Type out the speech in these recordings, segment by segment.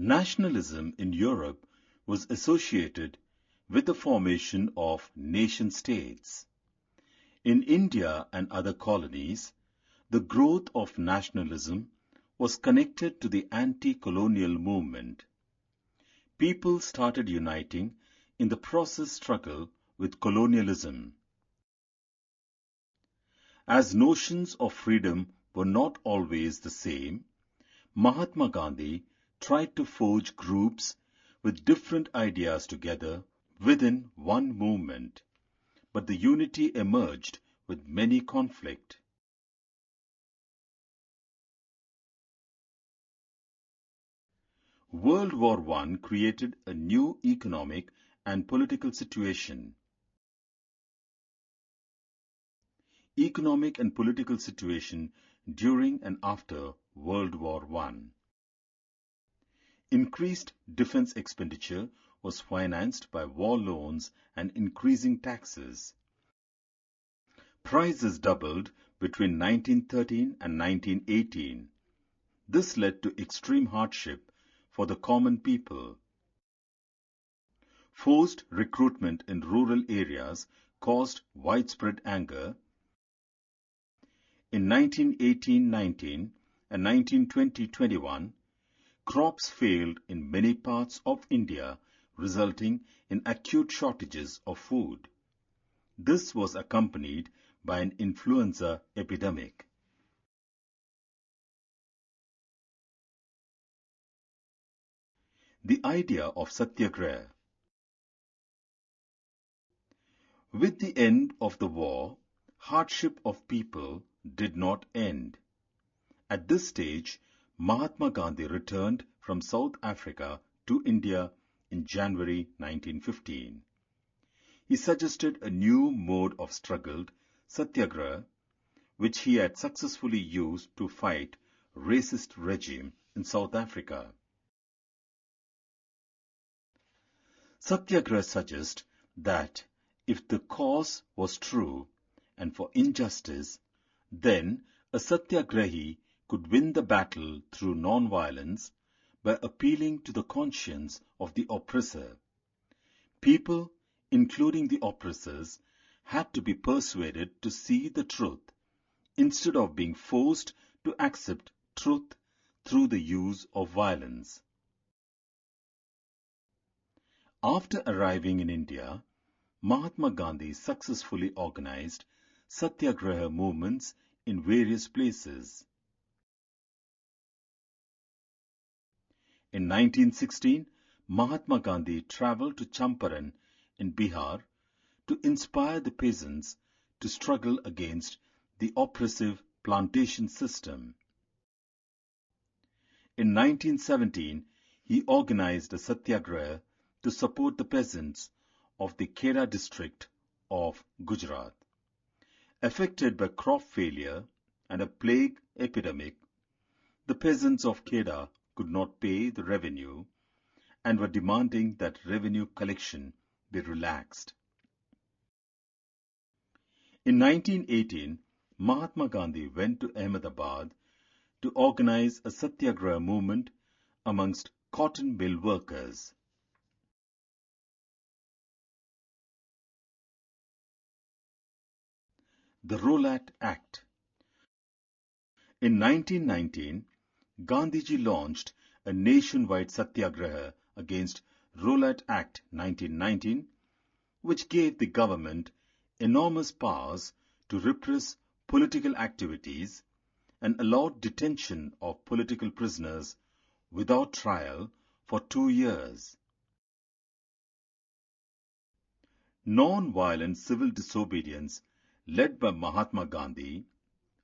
Nationalism in Europe was associated with the formation of nation-states. In India and other colonies, the growth of nationalism was connected to the anti-colonial movement. People started uniting in the process struggle with colonialism. As notions of freedom were not always the same, Mahatma Gandhi tried to forge groups with different ideas together within one movement, but the unity emerged with many conflict. World War I created a new economic and political situation. Economic and political situation during and after World War I. Increased defense expenditure was financed by war loans and increasing taxes. Prices doubled between 1913 and 1918. This led to extreme hardship for the common people. Forced recruitment in rural areas caused widespread anger. In 1918-19 and 1920-21, crops failed in many parts of India, resulting in acute shortages of food. This was accompanied by an influenza epidemic. The idea of Satyagraha. With the end of the war, hardship of people did not end. At this stage, Mahatma Gandhi returned from South Africa to India in January 1915. He suggested a new mode of struggle, Satyagraha, which he had successfully used to fight racist regime in South Africa. Satyagraha suggests that if the cause was true and for injustice, then a Satyagrahi could win the battle through non-violence by appealing to the conscience of the oppressor. People, including the oppressors, had to be persuaded to see the truth, instead of being forced to accept truth through the use of violence. After arriving in India, Mahatma Gandhi successfully organized Satyagraha movements in various places. In 1916, Mahatma Gandhi travelled to Champaran in Bihar to inspire the peasants to struggle against the oppressive plantation system. In 1917, he organized a Satyagraha to support the peasants of the Kheda district of Gujarat. Affected by crop failure and a plague epidemic, the peasants of Kheda could not pay the revenue and were demanding that revenue collection be relaxed. In 1918, Mahatma Gandhi went to Ahmedabad to organize a Satyagraha movement amongst cotton mill workers. The Rowlatt Act. In 1919, Gandhiji launched a nationwide Satyagraha against Rowlatt Act 1919, which gave the government enormous powers to repress political activities and allowed detention of political prisoners without trial for 2 years. Non-violent civil disobedience led by Mahatma Gandhi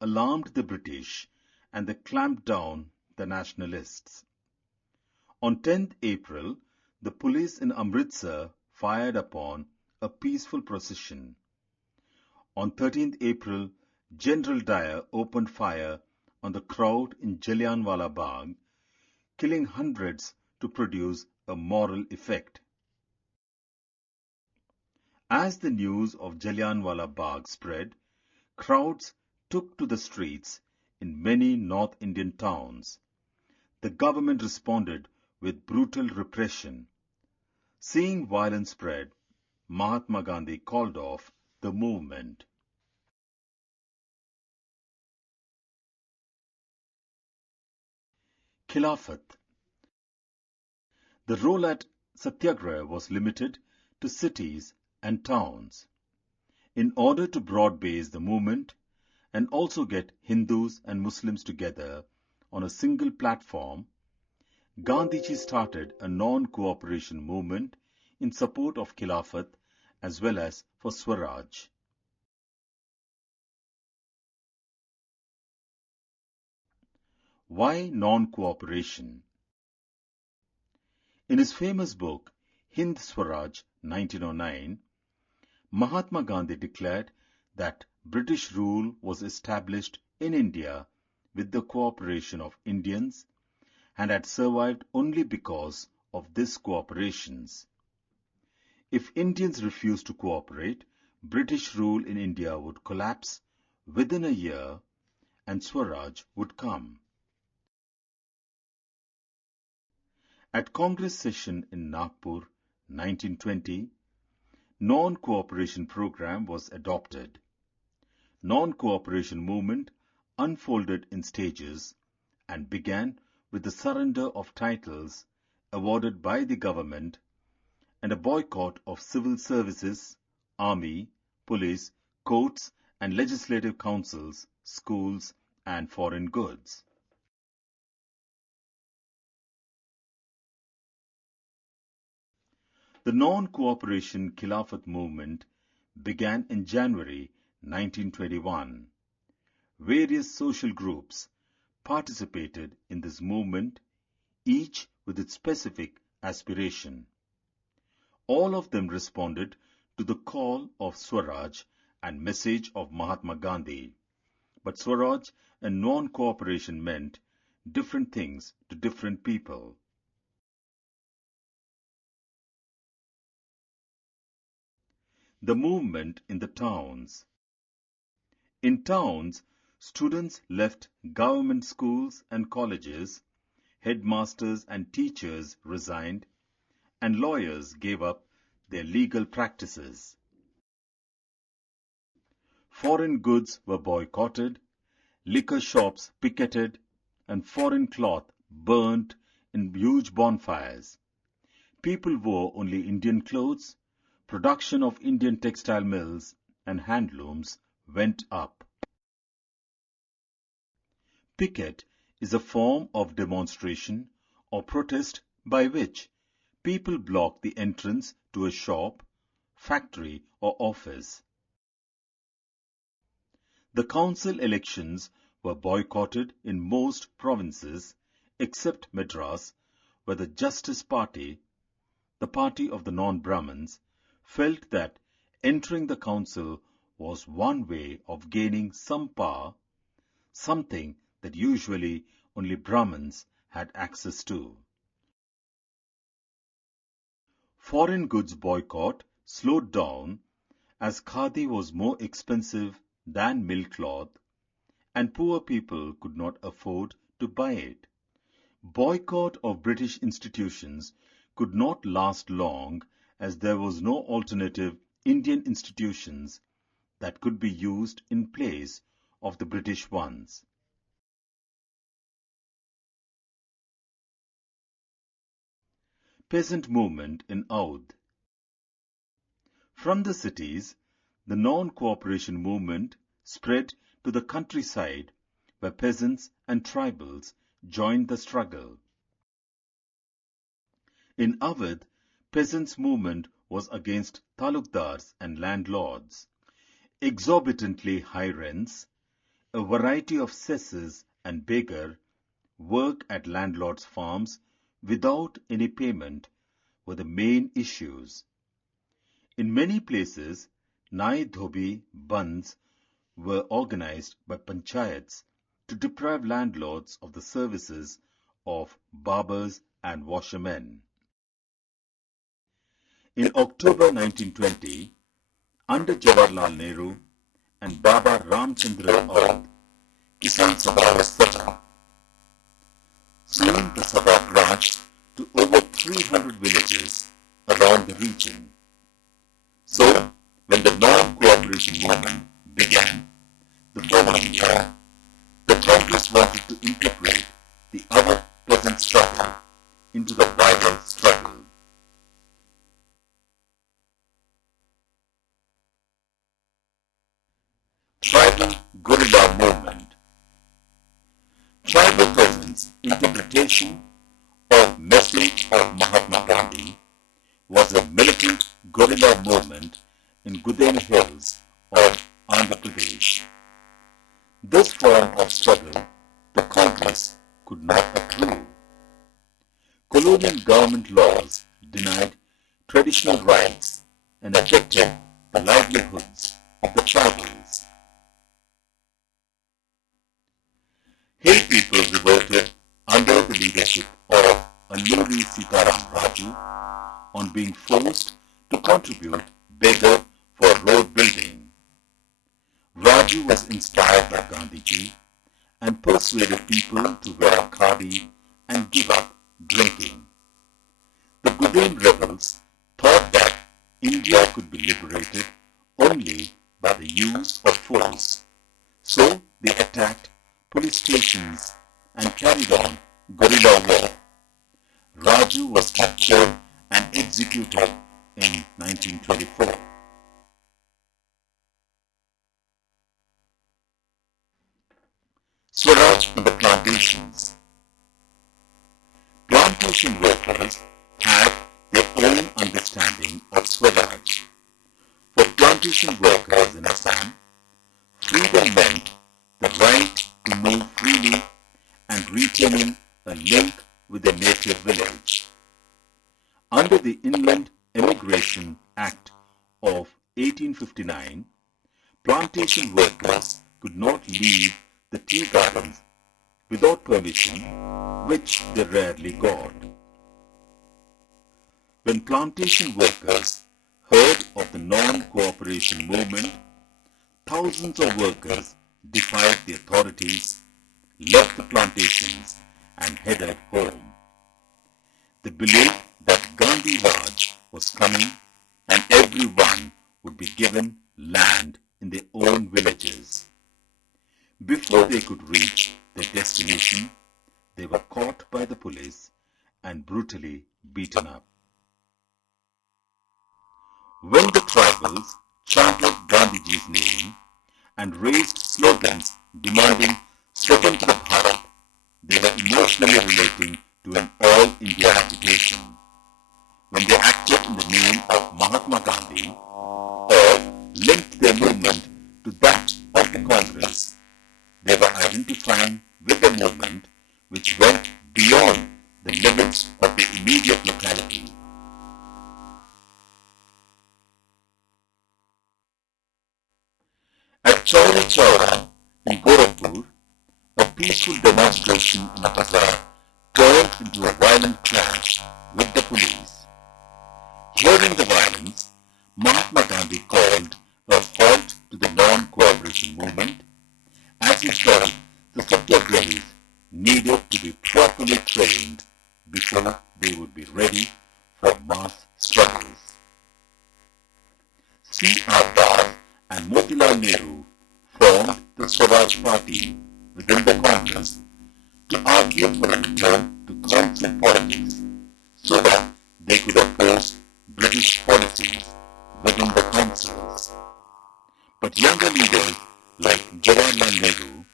alarmed the British and they clamped down the nationalists. On 10th April, the police in Amritsar fired upon a peaceful procession. On 13th April, General Dyer opened fire on the crowd in Jallianwala Bagh, killing hundreds to produce a moral effect. As the news of Jallianwala Bagh spread, crowds took to the streets in many North Indian towns. The government responded with brutal repression. Seeing violence spread, Mahatma Gandhi called off the movement. Khilafat. The role at Satyagraha was limited to cities and towns. In order to broad-base the movement and also get Hindus and Muslims together on a single platform, Gandhiji started a non-cooperation movement in support of Khilafat as well as for Swaraj. Why non-cooperation? In his famous book, Hind Swaraj 1909, Mahatma Gandhi declared that British rule was established in India with the cooperation of Indians and had survived only because of this cooperations. If Indians refused to cooperate, British rule in India would collapse within a year and Swaraj would come. At Congress session in Nagpur 1920, non-cooperation program was adopted. Non-cooperation movement unfolded in stages and began with the surrender of titles awarded by the government and a boycott of civil services, army, police, courts and legislative councils, schools and foreign goods. The non-cooperation Khilafat movement began in January 1921. Various social groups participated in this movement, each with its specific aspiration. All of them responded to the call of Swaraj and message of Mahatma Gandhi. But Swaraj and non-cooperation meant different things to different people. The movement in the towns. In towns, students left government schools and colleges, headmasters and teachers resigned, and lawyers gave up their legal practices. Foreign goods were boycotted, liquor shops picketed, and foreign cloth burnt in huge bonfires. People wore only Indian clothes, production of Indian textile mills and handlooms went up. Picket is a form of demonstration or protest by which people block the entrance to a shop, factory or office. The council elections were boycotted in most provinces except Madras, where the Justice Party, the party of the non-Brahmins, felt that entering the council was one way of gaining some power, something that usually only Brahmins had access to. Foreign goods boycott slowed down as khadi was more expensive than mill cloth and poor people could not afford to buy it. Boycott of British institutions could not last long as there was no alternative Indian institutions that could be used in place of the British ones. Peasant movement in Oudh. From the cities, the non-cooperation movement spread to the countryside where peasants and tribals joined the struggle. In Awadh, peasants' movement was against talukdars and landlords, exorbitantly high rents, a variety of cesses and beggar, work at landlords' farms without any payment were the main issues. In many places, Nai Dhobi Bands were organized by panchayats to deprive landlords of the services of barbers and washermen. In October 1920, under Jawaharlal Nehru and Baba Ramchandra Audh, Kisan Sabha was set up. Soon the Sabha marched to to integrate the other peasant struggle into the wider struggle. Tribal guerrilla movement. Tribal peasants' interpretation of message of Mahatma Gandhi was a militant guerrilla movement in Gudem Hills of Andhra Pradesh. This form of struggle the Congress could not approve. Colonial government laws denied traditional rights and affected the livelihoods of the tribals. Hill people revolted under the leadership of Alluri Sitaram Raju on being forced to contribute beggar for road building. Raju was inspired by Gandhiji and persuaded people to wear khadi and give up drinking. The Gudem rebels thought that India could be liberated only by the use of force, so they attacked police stations and carried on guerrilla war. Raju was captured and executed in 1924. Swaraj in the plantations. Plantation workers had their own understanding of Swaraj. For plantation workers in Assam, freedom meant the right to move freely and retaining a link with their native village. Under the Inland Immigration Act of 1859, plantation workers could not leave the tea gardens without permission, which they rarely got. When plantation workers heard of the non-cooperation movement, thousands of workers defied the authorities, left the plantations, and headed home. They believed that Gandhi Raj was coming and everyone would be given land in their own villages. Before they could reach their destination, they were caught by the police and brutally beaten up. When the tribals chanted Gandhiji's name and raised slogans demanding Swatantra Bharat, they were emotionally relating to an all-India agitation. When they acted in the name of Mahatma Gandhi or linked their movement to that of the Congress, they were identifying with a movement which went beyond the limits of the immediate locality. At Chauri Chaura in Gorakhpur, a peaceful demonstration in a bazaar turned into a violent clash with the police. Hearing the violence, Mahatma Gandhi called a halt to the non-cooperation movement, as he felt the Satyagrahis needed to be properly trained before they would be ready for mass struggles. C.R. Das and Motilal Nehru formed the Swaraj Party within the Congress to argue for a return to conflict politics so that they could oppose British policies within the councils. But younger leaders like Jawaharlal Nehru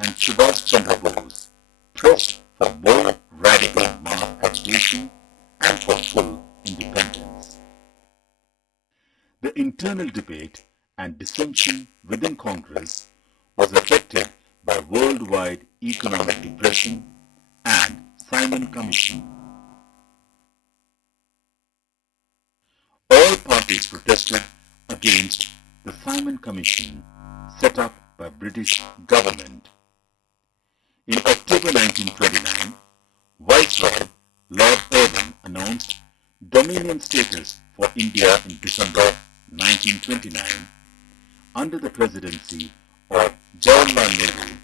and Subhash Chandra Bose pressed for more radical mass agitation and for full independence. The internal debate and dissension within Congress was affected by worldwide economic depression and Simon Commission. All parties protested against the Simon Commission set up by British government. In October 1929, Viceroy Lord Irwin announced Dominion status for India in December 1929 under the presidency of Jawaharlal Nehru.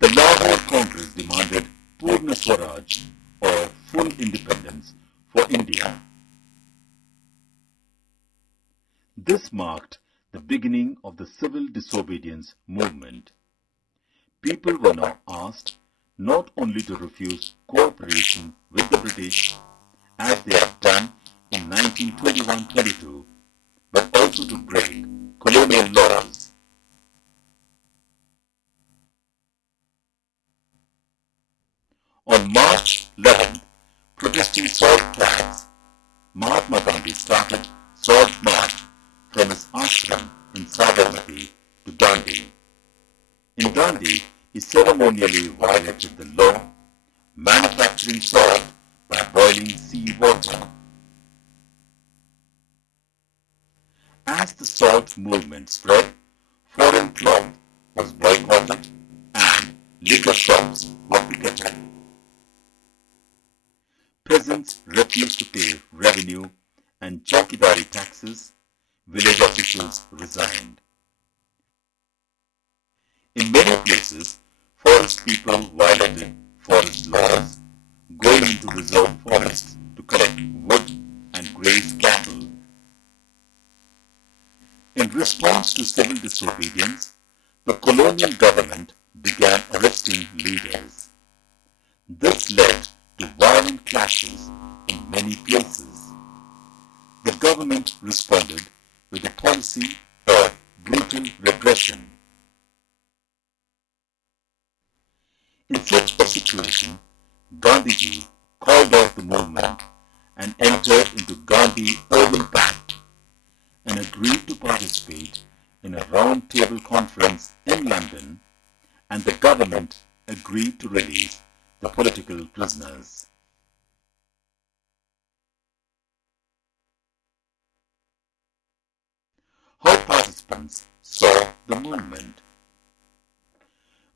The Lahore Congress demanded Purna Swaraj or full independence for India. This marked the beginning of the civil disobedience movement. People were now asked not only to refuse cooperation with the British as they had done in 1921-22, but also to break colonial laws. On March 11th, protesting salt tax, Mahatma Gandhi started Salt March from his ashram in Sabarmati to Dandi. In Dandi, he ceremonially violated the law, manufacturing salt by boiling sea water. As the salt movement spread, foreign cloth was boycotted and liquor shops were picketed. Peasants refused to pay revenue and chowkidari taxes. Village officials resigned. In many places, forest people violated forest laws, going into reserve forests to collect wood and graze cattle. In response to civil disobedience, the colonial government began arresting leaders. This led to violent clashes in many places. The government responded with a policy of brutal repression. In such a situation, Gandhiji called off the movement and entered into Gandhi-Irving Pact and agreed to participate in a round-table conference in London, and the government agreed to release the political prisoners. How participants saw the movement.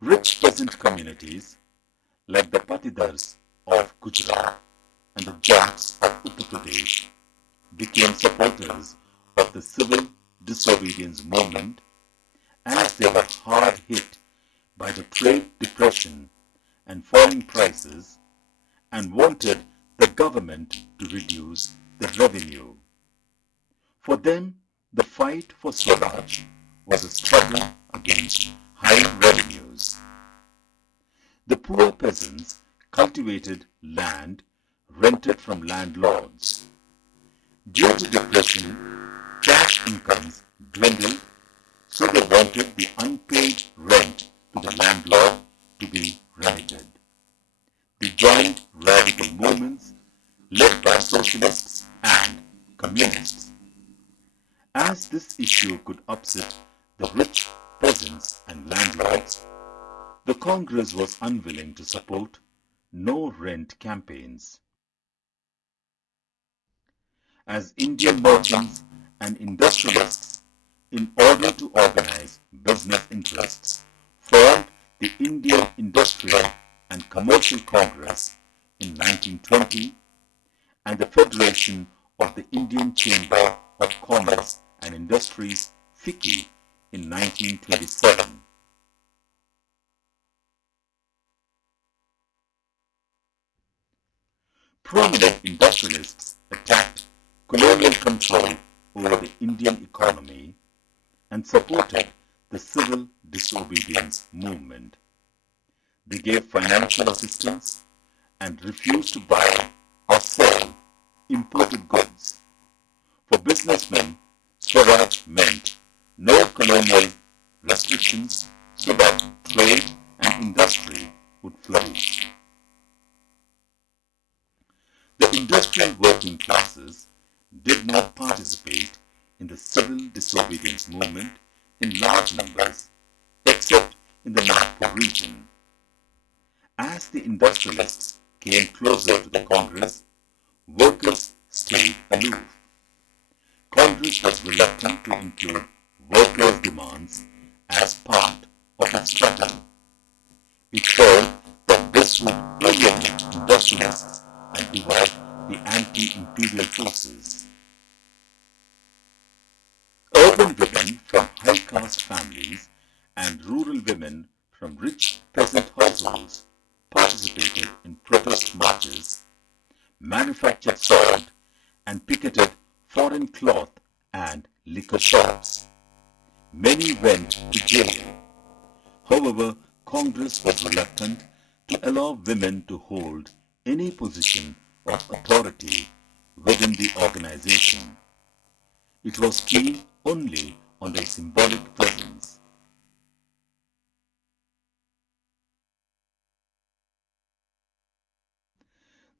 Rich peasant communities like the Patidars of Gujarat and the Jats of Uttar Pradesh became supporters of the civil disobedience movement as they were hard hit by the trade depression and falling prices and wanted the government to reduce the revenue. For them, the fight for Swaraj was a struggle against high revenues. The poor peasants cultivated land rented from landlords. Due to depression, cash incomes dwindled, so they wanted the unpaid rent to the landlord to be remitted. They joined radical movements led by socialists and communists. As this issue could upset the rich peasants and landlords, the Congress was unwilling to support no-rent campaigns. As Indian merchants and industrialists, in order to organize business interests, formed the Indian Industrial and Commercial Congress in 1920 and the Federation of the Indian Chamber of Commerce and Industries FICCI in 1927. Prominent industrialists attacked colonial control over the Indian economy and supported the civil disobedience movement. They gave financial assistance and refused to buy or sell imported goods. For businessmen, Swaraj meant no colonial restrictions so that trade and industry would flourish. The industrial working classes did not participate in the civil disobedience movement in large numbers, except in the Nagpur region. As the industrialists came closer to the Congress, workers stayed aloof. Congress was reluctant to include workers' demands as part of its struggle. It felt that this would alienate industrialists and divide the anti-imperial forces. Urban women from high-caste families and rural women from rich peasant households participated in protest marches, manufactured salt, and picketed foreign cloth and liquor shops. Many went to jail. However, Congress was reluctant to allow women to hold any position of authority within the organization. It was keen only on their symbolic presence.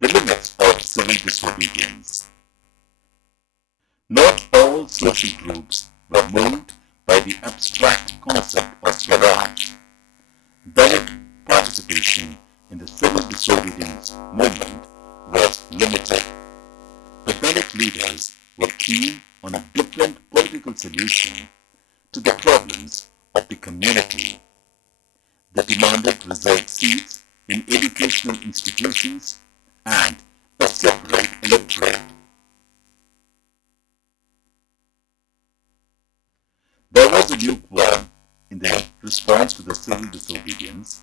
The limits of civil disobedience. Not all social groups were moved by the abstract concept of Swaraj. Dalit participation in the civil disobedience movement was limited. The Dalit leaders were keen on a different political solution to the problems of the community. They demanded reserved seats in educational institutions and a separate electorate. There was a lukewarm in their response to the civil disobedience,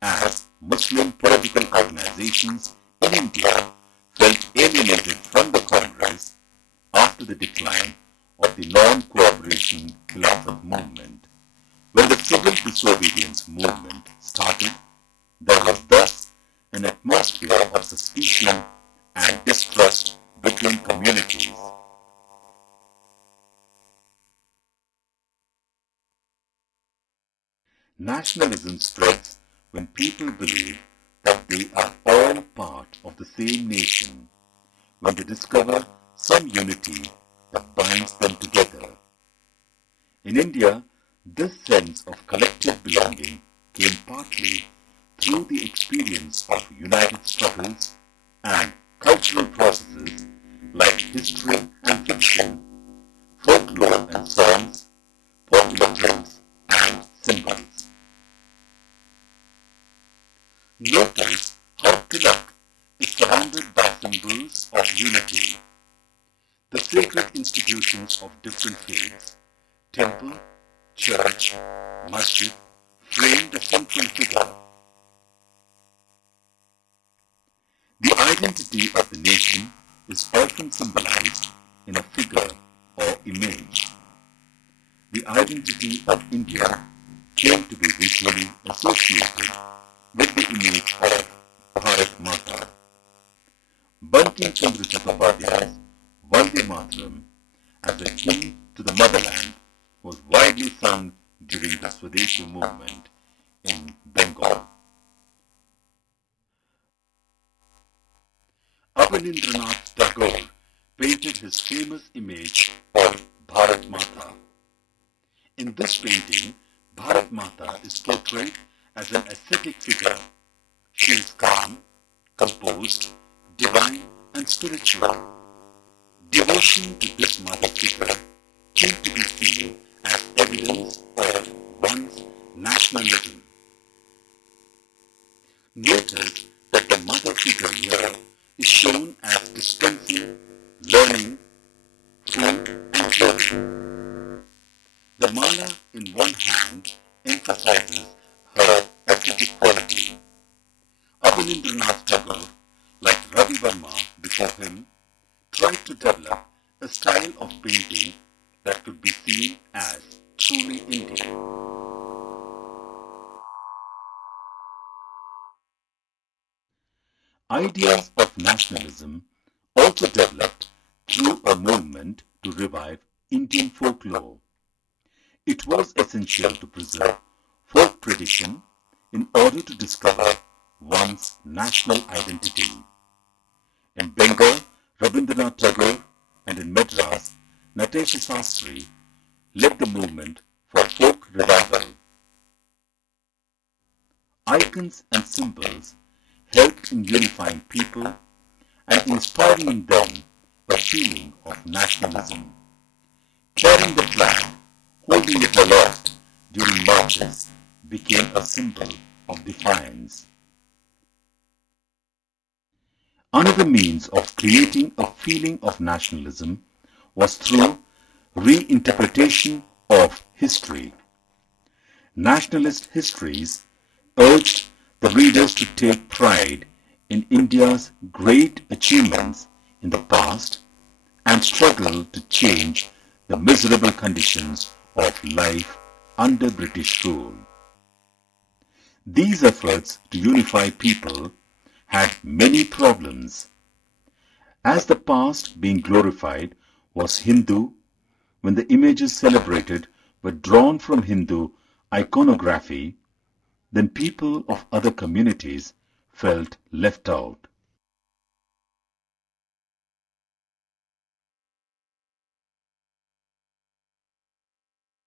as Muslim political organizations in India felt alienated from the Congress after the decline of the non-cooperation Khilafat movement. When the civil disobedience movement started, there was thus an atmosphere of suspicion and distrust between communities. Nationalism spreads when people believe that they are all part of the same nation, when they discover some unity that binds them together. In India, this sense of collective belonging came partly through the experience of united struggles and cultural processes like history and fiction, folklore and songs, popular films and symbols. Notice how Tilak is surrounded by symbols of unity. The sacred institutions of different faiths, temple, church, masjid, frame the central figure. The identity of the nation is often symbolized in a figure or image. The identity of India came to be visually associated with the image of Bharat Mata. Bankim Chandra Chattopadhyay's Vande Mataram as a hymn to the motherland was widely sung during the Swadeshi movement in Bengal. Abanindranath Tagore painted his famous image of Bharat Mata. In this painting, Bharat Mata is portrayed as an ascetic figure. She is calm, composed, divine and spiritual. Devotion to this mother figure came to be seen as evidence of one's nationalism. Notice that the mother figure here is shown as dispensing, learning, food and clothing. The mala in one hand emphasizes her ascetic quality. Abanindranath Tagore, like Ravi Verma before him, tried to develop a style of painting that could be seen as truly Indian. Ideas of nationalism also developed through a movement to revive Indian folklore. It was essential to preserve folk tradition in order to discover one's national identity. In Bengal, Rabindranath Tagore, and in Madras, Natesha Sastry led the movement for folk revival. Icons and symbols helped in unifying people and inspiring in them a feeling of nationalism. Carrying the flag, holding it aloft during marches became a symbol of defiance. Another means of creating a feeling of nationalism was through reinterpretation of history. Nationalist histories urged the readers to take pride in India's great achievements in the past and struggle to change the miserable conditions of life under British rule. These efforts to unify people had many problems, as the past being glorified was Hindu, when the images celebrated were drawn from Hindu iconography, then people of other communities felt left out.